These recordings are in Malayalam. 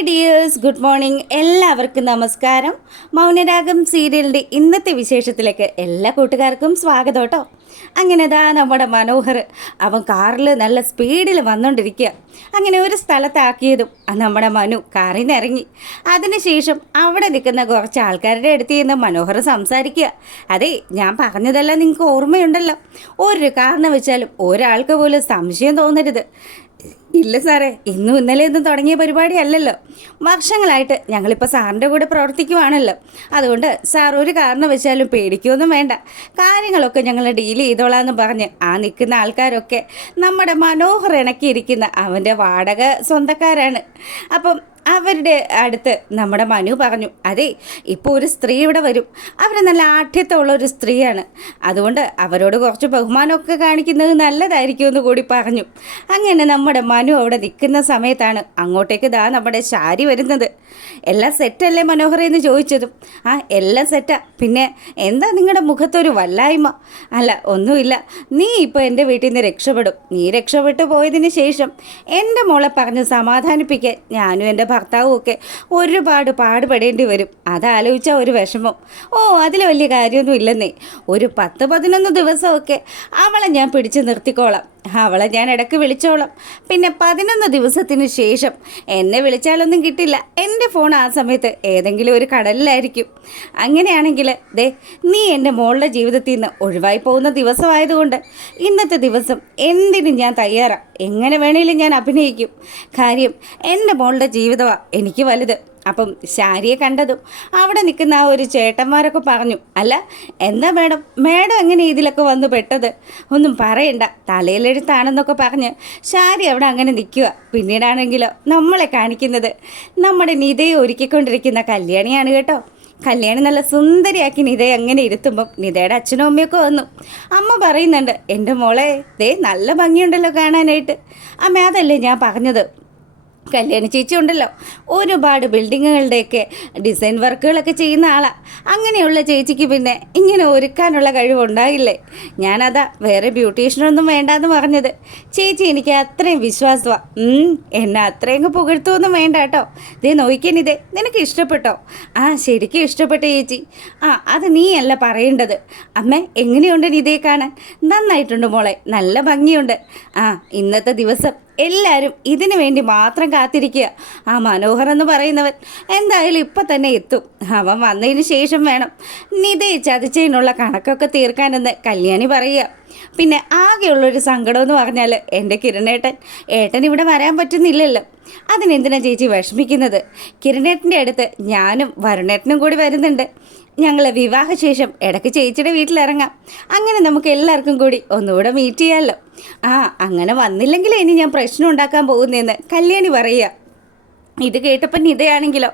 Hi dears, good morning. എല്ലാവർക്കും നമസ്കാരം. മൗനരാഗം സീരിയലിൻ്റെ ഇന്നത്തെ വിശേഷത്തിലേക്ക് എല്ലാ കൂട്ടുകാർക്കും സ്വാഗതം കേട്ടോ. അങ്ങനെ നമ്മുടെ മനോഹർ അവൻ കാറിൽ നല്ല സ്പീഡിൽ വന്നുകൊണ്ടിരിക്കുക. അങ്ങനെ ഒരു സ്ഥലത്താക്കിയതും നമ്മുടെ മനു കാറിൽ നിന്ന് ഇറങ്ങി. അതിനുശേഷം അവിടെ നിൽക്കുന്ന കുറച്ച് ആൾക്കാരുടെ അടുത്ത് നിന്ന് മനോഹർ സംസാരിക്കുക. അതെ, ഞാൻ പറഞ്ഞതെല്ലാം നിങ്ങൾക്ക് ഓർമ്മയുണ്ടല്ലോ. ഒരു കാരണം വെച്ചാലും ഒരാൾക്ക് പോലും സംശയം തോന്നരുത്. ഇല്ല സാറേ, ഇന്നും ഇന്നലെയൊന്നും തുടങ്ങിയ പരിപാടി അല്ലല്ലോ. വർഷങ്ങളായിട്ട് ഞങ്ങളിപ്പോൾ സാറിൻ്റെ കൂടെ പ്രവർത്തിക്കുവാണല്ലോ. അതുകൊണ്ട് സാർ ഒരു കാരണം വെച്ചാലും പേടിക്കുകയൊന്നും വേണ്ട. കാര്യങ്ങളൊക്കെ ഞങ്ങൾ ഡീൽ ചെയ്തോളാമെന്ന് പറഞ്ഞ് ആ നിൽക്കുന്ന ആൾക്കാരൊക്കെ നമ്മുടെ മനോഹർ ഇണക്കിയിരിക്കുന്ന അവൻ്റെ വാടക സ്വന്തക്കാരാണ്. അപ്പം അവരുടെ അടുത്ത് നമ്മുടെ മനു പറഞ്ഞു, അതെ, ഇപ്പോൾ ഒരു സ്ത്രീ ഇവിടെ വരും. അവർ നല്ല ആഠ്യത്തമുള്ള ഒരു സ്ത്രീയാണ്. അതുകൊണ്ട് അവരോട് കുറച്ച് ബഹുമാനമൊക്കെ കാണിക്കുന്നത് നല്ലതായിരിക്കുമെന്ന് കൂടി പറഞ്ഞു. അങ്ങനെ നമ്മുടെ മനു അവിടെ നിൽക്കുന്ന സമയത്താണ് അങ്ങോട്ടേക്ക് നമ്മുടെ ശാരി വരുന്നത്. എല്ലാം സെറ്റല്ലേ മനോഹർ എന്ന് ചോദിച്ചതും, ആ എല്ലാം സെറ്റാ. പിന്നെ എന്താ നിങ്ങളുടെ മുഖത്തൊരു വല്ലായ്മ? അല്ല, ഒന്നുമില്ല. നീ ഇപ്പോൾ എൻ്റെ വീട്ടിൽ നിന്ന് രക്ഷപ്പെടും. നീ രക്ഷപ്പെട്ടു പോയതിന് ശേഷം എൻ്റെ മോളെ പറഞ്ഞ് സമാധാനിപ്പിക്കാൻ ഞാനും എൻ്റെ ഭർത്താവും ഒക്കെ ഒരുപാട് പാടുപെടേണ്ടി വരും. അതാലോചിച്ച ഒരു വിഷമം. ഓ, അതിൽ വലിയ കാര്യമൊന്നും ഇല്ലെന്നേ. ഒരു 10-11 ദിവസമൊക്കെ അവളെ ഞാൻ പിടിച്ച് നിർത്തിക്കോളാം. അവളെ ഞാൻ ഇടയ്ക്ക് വിളിച്ചോളാം. പിന്നെ 11 ദിവസത്തിന് ശേഷം എന്നെ വിളിച്ചാലൊന്നും കിട്ടില്ല. എൻ്റെ ഫോൺ ആ സമയത്ത് ഏതെങ്കിലും ഒരു കടലിലായിരിക്കും. അങ്ങനെയാണെങ്കിൽ നീ എൻ്റെ മോളുടെ ജീവിതത്തിൽ നിന്ന് ഒഴിവായി പോകുന്ന ദിവസമായതുകൊണ്ട് ഇന്നത്തെ ദിവസം എന്തിനും ഞാൻ തയ്യാറാണ്. എങ്ങനെ വേണേലും ഞാൻ അഭിനയിക്കും. കാര്യം എൻ്റെ മോളുടെ ജീവിതമാണ് എനിക്ക് വലുത്. അപ്പം ശാരിയെ കണ്ടതും അവിടെ നിൽക്കുന്ന ആ ഒരു ചേട്ടന്മാരൊക്കെ പറഞ്ഞു, അല്ല എന്താ മേഡം എങ്ങനെ ഇതിലൊക്കെ വന്നു പെട്ടത്? ഒന്നും പറയണ്ട, തലയിലെഴുത്താണെന്നൊക്കെ പറഞ്ഞ് ശാരി അവിടെ അങ്ങനെ നിൽക്കുക. പിന്നീടാണെങ്കിലോ നമ്മളെ കാണിക്കുന്നത് നമ്മുടെ നിധയെ ഒരുക്കിക്കൊണ്ടിരിക്കുന്ന കല്യാണിയാണ് കേട്ടോ. കല്യാണി നല്ല സുന്ദരിയാക്കി നിധയെ അങ്ങനെ ഇരുത്തുമ്പം നിധയുടെ അച്ഛനും അമ്മയൊക്കെ വന്നു. അമ്മ പറയുന്നുണ്ട്, എൻ്റെ മോളെ നല്ല ഭംഗിയുണ്ടല്ലോ കാണാനായിട്ട്. അമ്മ അതല്ലേ ഞാൻ പറഞ്ഞത്. കല്യാണി ചേച്ചി ഉണ്ടല്ലോ, ഒരുപാട് ബിൽഡിങ്ങുകളുടെയൊക്കെ ഡിസൈൻ വർക്കുകളൊക്കെ ചെയ്യുന്ന ആളാണ്. അങ്ങനെയുള്ള ചേച്ചിക്ക് പിന്നെ ഇങ്ങനെ ഒരുക്കാനുള്ള കഴിവുണ്ടായില്ലേ? ഞാനതാ വേറെ ബ്യൂട്ടീഷ്യനൊന്നും വേണ്ടാന്ന് പറഞ്ഞത്. ചേച്ചി എനിക്ക് അത്രയും വിശ്വാസമാണ്. എന്നെ അത്രയും പുകഴ്ത്തുമൊന്നും വേണ്ട കേട്ടോ. നോക്കിയാനിതേ, നിനക്ക് ഇഷ്ടപ്പെട്ടോ? ആ, ശരിക്കും ഇഷ്ടപ്പെട്ട ചേച്ചി. അത് നീയല്ല പറയേണ്ടത്. അമ്മ എങ്ങനെയുണ്ട് നിധയെ കാണാൻ? നന്നായിട്ടുണ്ട് മോളെ, നല്ല ഭംഗിയുണ്ട്. ഇന്നത്തെ ദിവസം എല്ലാവരും ഇതിനു വേണ്ടി മാത്രം കാത്തിരിക്കുക. ആ മനോഹർ എന്ന് പറയുന്നവൻ എന്തായാലും ഇപ്പം തന്നെ എത്തും. അവൻ വന്നതിന് ശേഷം വേണം നിധയെ ചതിച്ചതിനുള്ള കണക്കൊക്കെ തീർക്കാനെന്ന് കല്യാണി പറയുക. പിന്നെ ആകെയുള്ളൊരു സങ്കടമെന്ന് പറഞ്ഞാൽ എൻ്റെ ഏട്ടൻ ഇവിടെ വരാൻ പറ്റുന്നില്ലല്ലോ. അതിനെന്തിനാ ചേച്ചി വിഷമിക്കുന്നത്? കിരണേട്ടൻ്റെ അടുത്ത് ഞാനും വരുണേട്ടനും കൂടി വരുന്നുണ്ട്. ഞങ്ങൾ വിവാഹശേഷം ഇടയ്ക്ക് ചേച്ചിയുടെ വീട്ടിലിറങ്ങാം. അങ്ങനെ നമുക്ക് എല്ലാവർക്കും കൂടി ഒന്നുകൂടെ മീറ്റ് ചെയ്യാമല്ലോ. അങ്ങനെ വന്നില്ലെങ്കിൽ ഇനി ഞാൻ പ്രശ്നം ഉണ്ടാക്കാൻ പോകുന്നതെന്ന് കല്യാണി പറയുക. ഇത് കേട്ടപ്പോൾ നിധയാണെങ്കിലോ,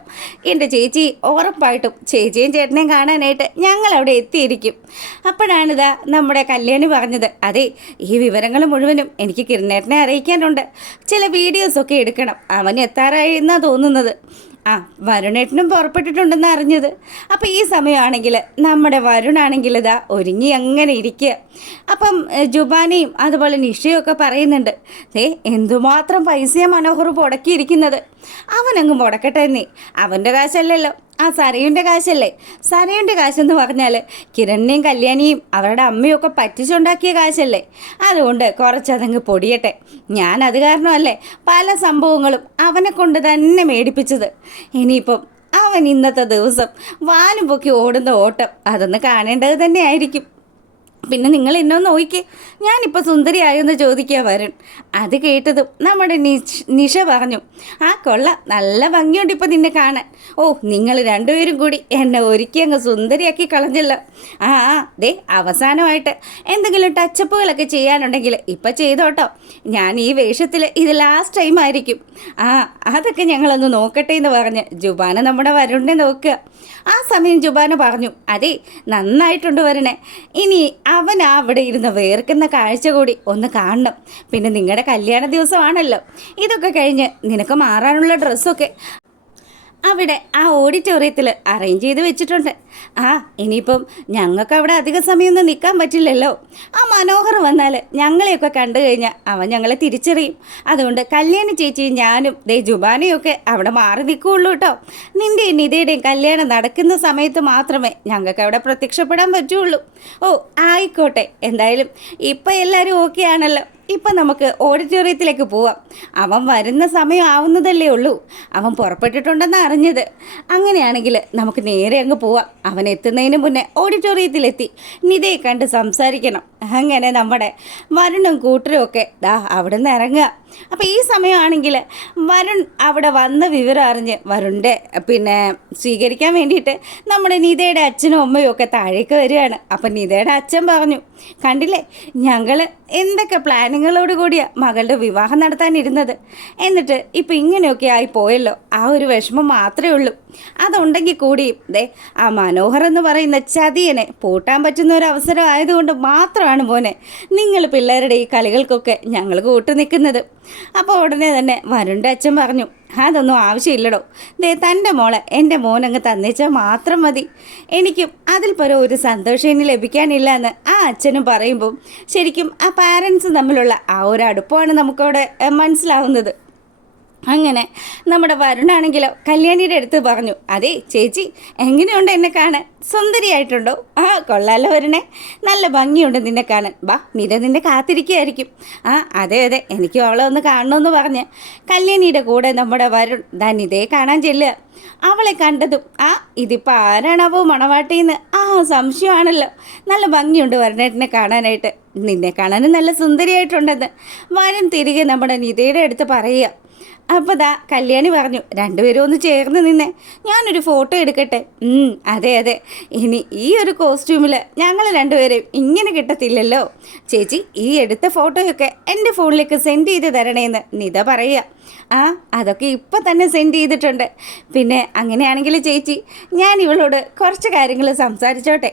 എൻ്റെ ചേച്ചി ഉറപ്പായിട്ടും ചേച്ചിയും ചേട്ടനെയും കാണാനായിട്ട് ഞങ്ങളവിടെ എത്തിയിരിക്കും. അപ്പോഴാണിതാ നമ്മുടെ കല്യാണി പറഞ്ഞത്, അതെ, ഈ വിവരങ്ങൾ മുഴുവനും എനിക്ക് കിരണേട്ടനെ അറിയിക്കാനുണ്ട്. ചില വീഡിയോസൊക്കെ എടുക്കണം. അവൻ എത്താറായി എന്നാണ് തോന്നുന്നത്. വരുണേട്ടനും പുറപ്പെട്ടിട്ടുണ്ടെന്ന് അറിഞ്ഞത്. അപ്പോൾ ഈ സമയമാണെങ്കിൽ നമ്മുടെ വരുണാണെങ്കിൽ ഒരുങ്ങി അങ്ങനെ ഇരിക്കുക. അപ്പം ജുബാനയും അതുപോലെ നിഷയും ഒക്കെ പറയുന്നുണ്ട്, എന്തുമാത്രം പൈസയാണ് മനോഹർ മുടക്കിയിരിക്കുന്നത്. അവനങ്ങ് മുടക്കട്ടെ എന്നേ, അവൻ്റെ കാശല്ലല്ലോ, സരയുൻ്റെ കാശല്ലേ. സരയുൻ്റെ കാശെന്ന് പറഞ്ഞാൽ കിരണിനെയും കല്യാണിയും അവരുടെ അമ്മയൊക്കെ പറ്റിച്ചുണ്ടാക്കിയ കാശല്ലേ. അതുകൊണ്ട് കുറച്ചതങ്ങ് പൊടിയട്ടെ. ഞാനത് കാരണമല്ലേ പല സംഭവങ്ങളും അവനെ കൊണ്ട് തന്നെ മേടിപ്പിച്ചത്. ഇനിയിപ്പം അവൻ ഇന്നത്തെ ദിവസം വാലും പൊക്കി ഓടുന്ന ഓട്ടം അതൊന്ന് കാണേണ്ടത് തന്നെ ആയിരിക്കും. പിന്നെ നിങ്ങൾ എന്നോ നോക്കിക്കേ, ഞാനിപ്പോൾ സുന്ദരിയായെന്ന് ചോദിക്കുക വരുൺ. അത് കേട്ടതും നമ്മുടെ നിഷ പറഞ്ഞു, കൊള്ളാം, നല്ല ഭംഗിയുണ്ട് ഇപ്പം നിന്നെ കാണാൻ. നിങ്ങൾ രണ്ടുപേരും കൂടി എന്നെ ഒരുക്കി അങ്ങ് സുന്ദരിയാക്കി കളഞ്ഞല്ലോ. അവസാനമായിട്ട് എന്തെങ്കിലും ടച്ചപ്പുകളൊക്കെ ചെയ്യാനുണ്ടെങ്കിൽ ഇപ്പം ചെയ്തോട്ടോ. ഞാൻ ഈ വേഷത്തിൽ ഇത് ലാസ്റ്റ് ടൈം ആയിരിക്കും. അതൊക്കെ ഞങ്ങളൊന്ന് നോക്കട്ടെ എന്ന് പറഞ്ഞ് ജുബാന നമ്മുടെ വരുണിനെ നോക്കുക. ആ സമയം ജുബാന പറഞ്ഞു, അതെ, നന്നായിട്ടുണ്ട് വരണേ. ഇനി അവൻ അവിടെ ഇരുന്ന് വേർക്കുന്ന കാഴ്ച കൂടി ഒന്ന് കാണണം. പിന്നെ നിങ്ങളുടെ കല്യാണ ദിവസമാണല്ലോ. ഇതൊക്കെ കഴിഞ്ഞ് നിനക്ക് മാറാനുള്ള ഡ്രസ്സൊക്കെ അവിടെ ആ ഓഡിറ്റോറിയത്തിൽ അറേഞ്ച് ചെയ്ത് വെച്ചിട്ടുണ്ട്. ആ ഇനിയിപ്പം ഞങ്ങൾക്ക് അവിടെ അധിക സമയമൊന്നും നിൽക്കാൻ പറ്റില്ലല്ലോ. ആ മനോഹർ വന്നാൽ ഞങ്ങളെയൊക്കെ കണ്ടു കഴിഞ്ഞാൽ അവൻ ഞങ്ങളെ തിരിച്ചറിയും. അതുകൊണ്ട് കല്യാണ ചേച്ചിയും ഞാനും ജുബാനയും ഒക്കെ അവിടെ മാറി നിൽക്കുകയുള്ളൂ കേട്ടോ. നിൻ്റെയും നിതയുടെയും കല്യാണം നടക്കുന്ന സമയത്ത് മാത്രമേ ഞങ്ങൾക്ക് അവിടെ പ്രത്യക്ഷപ്പെടാൻ പറ്റുള്ളൂ. ഓ ആയിക്കോട്ടെ, എന്തായാലും ഇപ്പം എല്ലാവരും ഓക്കെ ആണല്ലോ. ഇപ്പം നമുക്ക് ഓഡിറ്റോറിയത്തിലേക്ക് പോവാം. അവൻ വരുന്ന സമയം ആവുന്നതല്ലേ ഉള്ളൂ. അവൻ പുറപ്പെട്ടിട്ടുണ്ടെന്ന് അറിഞ്ഞത്. അങ്ങനെയാണെങ്കിൽ നമുക്ക് നേരെ അങ്ങ് പോവാം. അവൻ എത്തുന്നതിന് മുന്നേ ഓഡിറ്റോറിയത്തിലെത്തി നിതയെ കണ്ട് സംസാരിക്കണം. അങ്ങനെ നമ്മുടെ വരുണും കൂട്ടരും ഒക്കെ അവിടെ നിന്ന് ഇറങ്ങുക. അപ്പോൾ ഈ സമയമാണെങ്കിൽ വരുൺ അവിടെ വന്ന വിവരം അറിഞ്ഞ് വരുണിൻ്റെ സ്വീകരിക്കാൻ വേണ്ടിയിട്ട് നമ്മുടെ നിതയുടെ അച്ഛനും അമ്മയും ഒക്കെ താഴേക്ക് വരികയാണ്. അപ്പം നിതയുടെ അച്ഛൻ പറഞ്ഞു, കണ്ടില്ലേ ഞങ്ങൾ എന്തൊക്കെ പ്ലാനിങ്ങളോട് കൂടിയാണ് മകളുടെ വിവാഹം നടത്താനിരുന്നത്. എന്നിട്ട് ഇപ്പം ഇങ്ങനെയൊക്കെ ആയി പോയല്ലോ. ആ ഒരു വിഷമം മാത്രമേ ഉള്ളൂ. അതുണ്ടെങ്കിൽ കൂടിയും ആ മനോഹർ എന്ന് പറയുന്ന ചതിയനെ പൂട്ടാൻ പറ്റുന്ന ഒരു അവസരം ആയതുകൊണ്ട് മാത്രമാണ് മോനെ നിങ്ങൾ പിള്ളേരുടെ ഈ കളികൾക്കൊക്കെ ഞങ്ങൾ കൂട്ടു നിൽക്കുന്നത്. അപ്പോൾ ഉടനെ തന്നെ വരുണിൻ്റെ അച്ഛൻ പറഞ്ഞു, അതൊന്നും ആവശ്യമില്ലടോ. തൻ്റെ മോളെ എൻ്റെ മോനങ്ങ് തന്നേച്ചാൽ മാത്രം മതി. എനിക്കും അതിൽ പരം ഒരു സന്തോഷം ഇനി ലഭിക്കാനില്ല എന്ന് ആ അച്ഛനും പറയുമ്പം ശരിക്കും ആ പാരൻസ് തമ്മിലുള്ള ആ ഒരു അടുപ്പമാണ് നമുക്കവിടെ മനസ്സിലാവുന്നത്. അങ്ങനെ നമ്മുടെ വരുണാണെങ്കിലോ കല്യാണിയുടെ അടുത്ത് പറഞ്ഞു, അതെ ചേച്ചി എങ്ങനെയുണ്ട് എന്നെ കാണാൻ? സുന്ദരിയായിട്ടുണ്ടോ? ആ കൊള്ളാലോ വരുണേ, നല്ല ഭംഗിയുണ്ട് നിന്നെ കാണാൻ. ബാ നിത നിന്നെ കാത്തിരിക്കുകയായിരിക്കും. ആ അതെ അതെ എനിക്കും അവളെ ഒന്ന് കാണണമെന്ന് പറഞ്ഞ് കല്യാണിയുടെ കൂടെ നമ്മുടെ വരുൺ നിതയെ കാണാൻ ചെല്ലുക. അവളെ കണ്ടതും ഇതിപ്പോൾ ആരാണാവോ മണവാട്ടിന്ന് സംശയമാണല്ലോ. നല്ല ഭംഗിയുണ്ട് വരുണേട്ടനെ കാണാനായിട്ട്. നിന്നെ കാണാനും നല്ല സുന്ദരിയായിട്ടുണ്ടെന്ന് വരുൺ തിരികെ നമ്മുടെ നിതയുടെ അടുത്ത് പറയുക. അപ്പോൾ കല്യാണി പറഞ്ഞു, രണ്ടുപേരും ഒന്ന് ചേർന്ന് നിന്നെ ഞാനൊരു ഫോട്ടോ എടുക്കട്ടെ. അതെ അതെ, ഇനി ഈ ഒരു കോസ്റ്റ്യൂമിൽ ഞങ്ങൾ രണ്ടുപേരെയും ഇങ്ങനെ കിട്ടത്തില്ലല്ലോ. ചേച്ചി ഈ എടുത്ത ഫോട്ടോയൊക്കെ എൻ്റെ ഫോണിലേക്ക് സെൻഡ് ചെയ്ത് തരണേന്ന് നിത പറയുക. അതൊക്കെ ഇപ്പം തന്നെ സെൻഡ് ചെയ്തിട്ടുണ്ട്. അങ്ങനെയാണെങ്കിൽ ചേച്ചി ഞാൻ ഇവളോട് കുറച്ച് കാര്യങ്ങൾ സംസാരിച്ചോട്ടെ.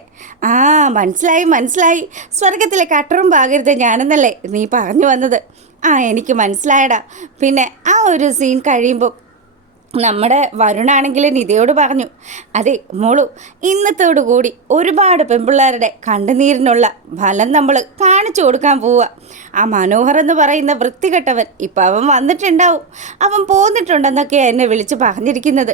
മനസ്സിലായി സ്വർഗത്തിലെ കട്ടറും പാകരുത് ഞാനെന്നല്ലേ നീ പറഞ്ഞു വന്നത്. എനിക്ക് മനസ്സിലായടാ. ആ ഒരു സീൻ കഴിയുമ്പോൾ നമ്മുടെ വരുണാണെങ്കിൽ നിതയോട് പറഞ്ഞു, അതെ മോളു ഇന്നത്തോടു കൂടി ഒരുപാട് പെൺപിള്ളേരുടെ കണ്ണുനീരിനുള്ള ഫലം നമ്മൾ കാണിച്ചു കൊടുക്കാൻ പോവുക. ആ മനോഹർ എന്ന് പറയുന്ന വൃത്തികെട്ടവൻ ഇപ്പം അവൻ വന്നിട്ടുണ്ടാവും, അവൻ പോന്നിട്ടുണ്ടെന്നൊക്കെയാണ് എന്നെ വിളിച്ച് പറഞ്ഞിരിക്കുന്നത്.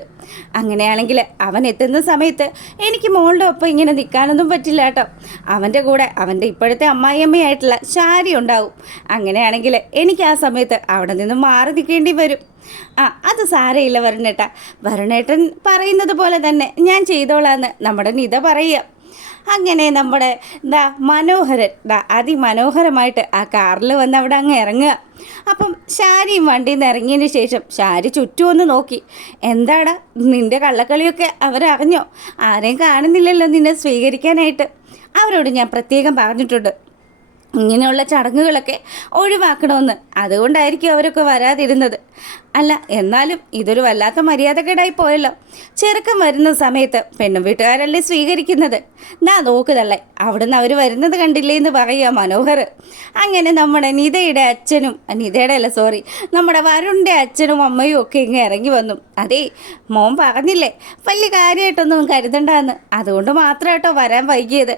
അങ്ങനെയാണെങ്കിൽ അവൻ എത്തുന്ന സമയത്ത് എനിക്ക് മോളുടെ ഒപ്പം ഇങ്ങനെ നിൽക്കാനൊന്നും പറ്റില്ല കേട്ടോ. അവൻ്റെ കൂടെ അവൻ്റെ ഇപ്പോഴത്തെ അമ്മായിയമ്മയായിട്ടുള്ള ശാരി ഉണ്ടാവും. അങ്ങനെയാണെങ്കിൽ എനിക്ക് ആ സമയത്ത് അവിടെ നിന്ന് മാറി നിൽക്കേണ്ടി വരും. അത് സാരയില്ല വരുണേട്ടൻ പറയുന്നത് പോലെ തന്നെ ഞാൻ ചെയ്തോളാന്ന് നമ്മുടെ നിത പറയുക. അങ്ങനെ നമ്മുടെ മനോഹരൻ അതിമനോഹരമായിട്ട് ആ കാറിൽ വന്ന് അവിടെ അങ്ങ് ഇറങ്ങുക. അപ്പം ശാരിയും വണ്ടിയിൽ നിന്ന് ഇറങ്ങിയതിന് ശേഷം ശാരി ചുറ്റുമൊന്ന് നോക്കി. എന്താടാ നിൻ്റെ കള്ളക്കളിയൊക്കെ അവരറിഞ്ഞോ? ആരെയും കാണുന്നില്ലല്ലോ നിന്നെ സ്വീകരിക്കാനായിട്ട്. അവരോട് ഞാൻ പ്രത്യേകം പറഞ്ഞിട്ടുണ്ട് ഇങ്ങനെയുള്ള ചടങ്ങുകളൊക്കെ ഒഴിവാക്കണമെന്ന്. അതുകൊണ്ടായിരിക്കും അവരൊക്കെ വരാതിരുന്നത്. അല്ല എന്നാലും ഇതൊരു വല്ലാത്ത മര്യാദക്കേടായി പോയല്ലോ. ചെറുക്കം വരുന്ന സമയത്ത് പെണ്ണും വീട്ടുകാരല്ലേ സ്വീകരിക്കുന്നത്. നോക്കുതള്ളേ അവിടുന്ന് അവർ വരുന്നത് കണ്ടില്ലേ എന്ന് പറയുക മനോഹർ. അങ്ങനെ നമ്മുടെ നമ്മുടെ വരുണിൻ്റെ അച്ഛനും അമ്മയും ഒക്കെ ഇങ്ങനെ ഇറങ്ങി വന്നു. അതേ മോൻ പറഞ്ഞില്ലേ വലിയ കാര്യമായിട്ടൊന്നും കരുതണ്ടെന്ന്, അതുകൊണ്ട് മാത്രം കേട്ടോ വരാൻ വൈകിയത്.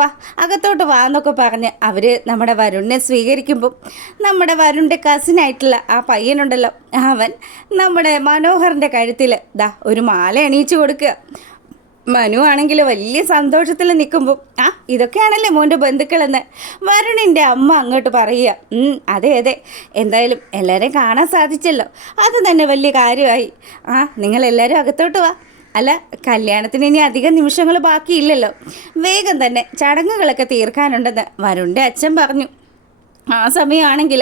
വാ അകത്തോട്ട് വാ എന്നൊക്കെ പറഞ്ഞ് അവർ നമ്മുടെ വരുണിനെ സ്വീകരിക്കുമ്പം നമ്മുടെ വരുണിൻ്റെ കസിനായിട്ടുള്ള ആ പയ്യനുണ്ടല്ലോ അവൻ നമ്മുടെ മനോഹറിൻ്റെ കഴുത്തിൽ ഒരു മാല അണിയിച്ചു കൊടുക്കുക. മനു ആണെങ്കിൽ വലിയ സന്തോഷത്തിൽ നിൽക്കുമ്പോൾ ഇതൊക്കെയാണല്ലേ മോൻ്റെ ബന്ധുക്കളെന്ന് വരുണിൻ്റെ അമ്മ അങ്ങോട്ട് പറയുക. അതെ അതെ എന്തായാലും എല്ലാവരെയും കാണാൻ സാധിച്ചല്ലോ, അത് തന്നെ വലിയ കാര്യമായി. നിങ്ങളെല്ലാവരും അകത്തോട്ട് വാ. അല്ല കല്യാണത്തിന് ഇനി അധികം നിമിഷങ്ങൾ ബാക്കിയില്ലല്ലോ, വേഗം തന്നെ ചടങ്ങുകളൊക്കെ തീർക്കാനുണ്ടെന്ന് വരുണിൻ്റെ അച്ഛൻ പറഞ്ഞു. ആ സമയമാണെങ്കിൽ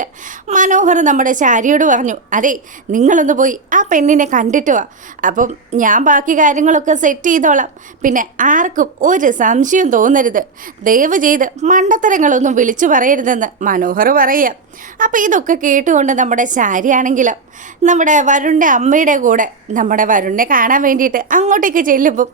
മനോഹർ നമ്മുടെ ശാരിയോട് പറഞ്ഞു, അതെ നിങ്ങളൊന്ന് പോയി ആ പെണ്ണിനെ കണ്ടിട്ട് വാ, അപ്പം ഞാൻ ബാക്കി കാര്യങ്ങളൊക്കെ സെറ്റ് ചെയ്തോളാം. ആർക്കും ഒരു സംശയം തോന്നരുത്, ദയവ് ചെയ്ത് മണ്ടത്തരങ്ങളൊന്നും വിളിച്ചു പറയരുതെന്ന് മനോഹർ പറയുക. അപ്പോൾ ഇതൊക്കെ കേട്ടുകൊണ്ട് നമ്മുടെ ശാരിയാണെങ്കിൽ നമ്മുടെ വരുണിൻ്റെ അമ്മയുടെ കൂടെ നമ്മുടെ വരുണിനെ കാണാൻ വേണ്ടിയിട്ട് അങ്ങോട്ടേക്ക് ചെല്ലുമ്പം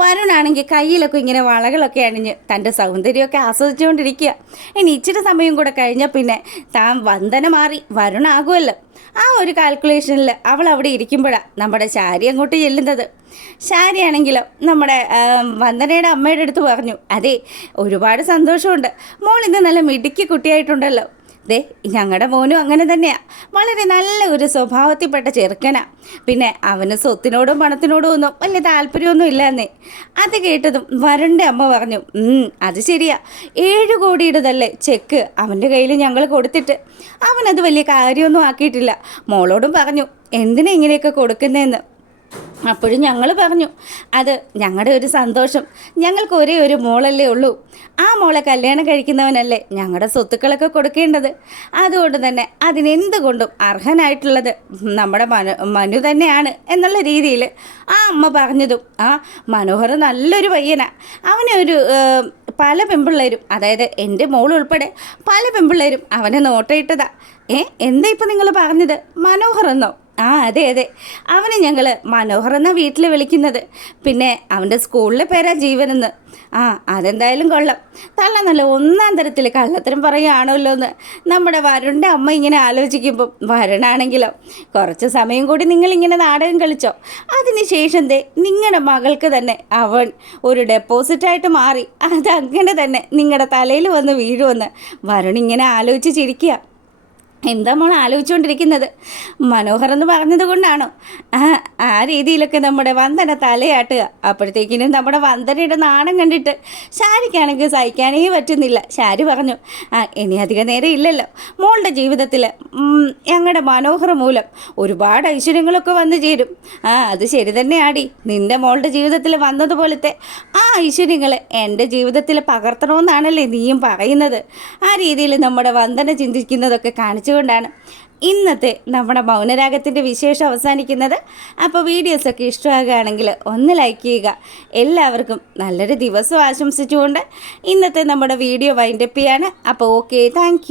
വരുണാണെങ്കിൽ കയ്യിലൊക്കെ ഇങ്ങനെ വളകളൊക്കെ അണിഞ്ഞ് തൻ്റെ സൗന്ദര്യമൊക്കെ ആസ്വദിച്ചുകൊണ്ടിരിക്കുക. ഇനി ഇച്ചിരി സമയം കൂടെ കഴിഞ്ഞപ്പോൾ പിന്നെ താൻ വന്ദന മാറി വരുണാകുമല്ലോ. ആ ഒരു കാൽക്കുലേഷനിൽ അവൾ അവിടെ ഇരിക്കുമ്പോഴാണ് നമ്മുടെ ശാരി അങ്ങോട്ട് ചെല്ലുന്നത്. ശാരിയാണെങ്കിലോ നമ്മുടെ വന്ദനയുടെ അമ്മയുടെ അടുത്ത് പറഞ്ഞു, അതെ ഒരുപാട് സന്തോഷമുണ്ട്, മോൾ ഇന്ന് നല്ല മിടുക്കി കുട്ടിയായിട്ടുണ്ടല്ലോ. ദേ ഞങ്ങളുടെ മോനും അങ്ങനെ തന്നെയാണ്, വളരെ നല്ല ഒരു സ്വഭാവത്തിൽപ്പെട്ട ചെറുക്കനാണ്. പിന്നെ അവന് സ്വത്തിനോടും പണത്തിനോടും ഒന്നും വലിയ താല്പര്യമൊന്നും ഇല്ലാന്നേ. അത് കേട്ടതും വരുണിൻ്റെ അമ്മ പറഞ്ഞു, അത് ശരിയാ, 7 കോടിയുടേതല്ലേ ചെക്ക് അവൻ്റെ കയ്യിൽ ഞങ്ങൾ കൊടുത്തിട്ട്. അവനത് വലിയ കാര്യമൊന്നും ആക്കിയിട്ടില്ല. മോളോടും പറഞ്ഞു എന്തിനാ ഇങ്ങനെയൊക്കെ കൊടുക്കുന്നതെന്ന്. അപ്പോഴും ഞങ്ങൾ പറഞ്ഞു, അത് ഞങ്ങളുടെ ഒരു സന്തോഷം, ഞങ്ങൾക്ക് ഒരേ ഒരു മോളല്ലേ ഉള്ളൂ, ആ മോളെ കല്യാണം കഴിക്കുന്നവനല്ലേ ഞങ്ങളുടെ സ്വത്തുക്കളൊക്കെ കൊടുക്കേണ്ടത്. അതുകൊണ്ട് തന്നെ അതിനെന്തുകൊണ്ടും അർഹനായിട്ടുള്ളത് നമ്മുടെ മനു തന്നെയാണ് എന്നുള്ള രീതിയിൽ ആ അമ്മ പറഞ്ഞതും, ആ മനോഹർ നല്ലൊരു പയ്യനാണ്, അവനൊരു പല പെൺപിള്ളേരും, അതായത് എൻ്റെ മോളുൾപ്പെടെ പല പെൺപിള്ളേരും അവനെ നോട്ടയിട്ടതാ. എന്താ ഇപ്പം നിങ്ങൾ പറഞ്ഞത്, മനോഹർ എന്നോ? അതെ അതെ, അവനെ ഞങ്ങൾ മനോഹർ എന്നാണ് വീട്ടിൽ വിളിക്കുന്നത്. പിന്നെ അവൻ്റെ സ്കൂളിലെ പേരാ ജീവനെന്ന്. അതെന്തായാലും കൊള്ളാം, തള്ള നല്ല ഒന്നാം തരത്തിൽ കള്ളത്തരം പറയുകയാണല്ലോ എന്ന് നമ്മുടെ വരുണിൻ്റെ അമ്മ ഇങ്ങനെ ആലോചിക്കുമ്പം, വരുണാണെങ്കിലോ കുറച്ച് സമയം കൂടി നിങ്ങളിങ്ങനെ നാടകം കളിച്ചോ, അതിനുശേഷം നിങ്ങളുടെ മകൾക്ക് തന്നെ അവൻ ഒരു ഡെപ്പോസിറ്റായിട്ട് മാറി, അതങ്ങനെ തന്നെ നിങ്ങളുടെ തലയിൽ വന്ന് വീഴുമെന്ന് വരുൺ ഇങ്ങനെ ആലോചിച്ച് ചിരിക്കുക. എന്താ മോൾ ആലോചിച്ചുകൊണ്ടിരിക്കുന്നത്? മനോഹർ എന്ന് പറഞ്ഞത് കൊണ്ടാണോ? ആ രീതിയിലൊക്കെ നമ്മുടെ വന്ദന തലയാട്ടുക. അപ്പോഴത്തേക്കിനും നമ്മുടെ വന്ദനയുടെ നാണം കണ്ടിട്ട് ശാരിക്കാണെങ്കിൽ സഹിക്കാനേ പറ്റുന്നില്ല. ശാരി പറഞ്ഞു, ഇനി അധികം നേരം ഇല്ലല്ലോ, മോളുടെ ജീവിതത്തിൽ ഞങ്ങളുടെ മനോഹർ മൂലം ഒരുപാട് ഐശ്വര്യങ്ങളൊക്കെ വന്നു ചേരും. അത് ശരി തന്നെ ആടി, നിൻ്റെ മോളുടെ ജീവിതത്തിൽ വന്നതുപോലത്തെ ആ ഐശ്വര്യങ്ങൾ എൻ്റെ ജീവിതത്തിൽ പകർത്തണമെന്നാണല്ലേ നീയും പറയുന്നത്. ആ രീതിയിൽ നമ്മുടെ വന്ദന ചിന്തിക്കുന്നതൊക്കെ കാണിച്ചു കൊണ്ടാണ് ഇന്നത്തെ നമ്മുടെ മൗനരാഗത്തിൻ്റെ വിശേഷം അവസാനിക്കുന്നത്. അപ്പോൾ വീഡിയോസൊക്കെ ഇഷ്ടമാകുകയാണെങ്കിൽ ഒന്ന് ലൈക്ക് ചെയ്യുക. എല്ലാവർക്കും നല്ലൊരു ദിവസം ആശംസിച്ചുകൊണ്ട് ഇന്നത്തെ നമ്മുടെ വീഡിയോ വൈൻഡപ്പ് ചെയ്യാണ്. അപ്പോൾ ഓക്കെ, താങ്ക്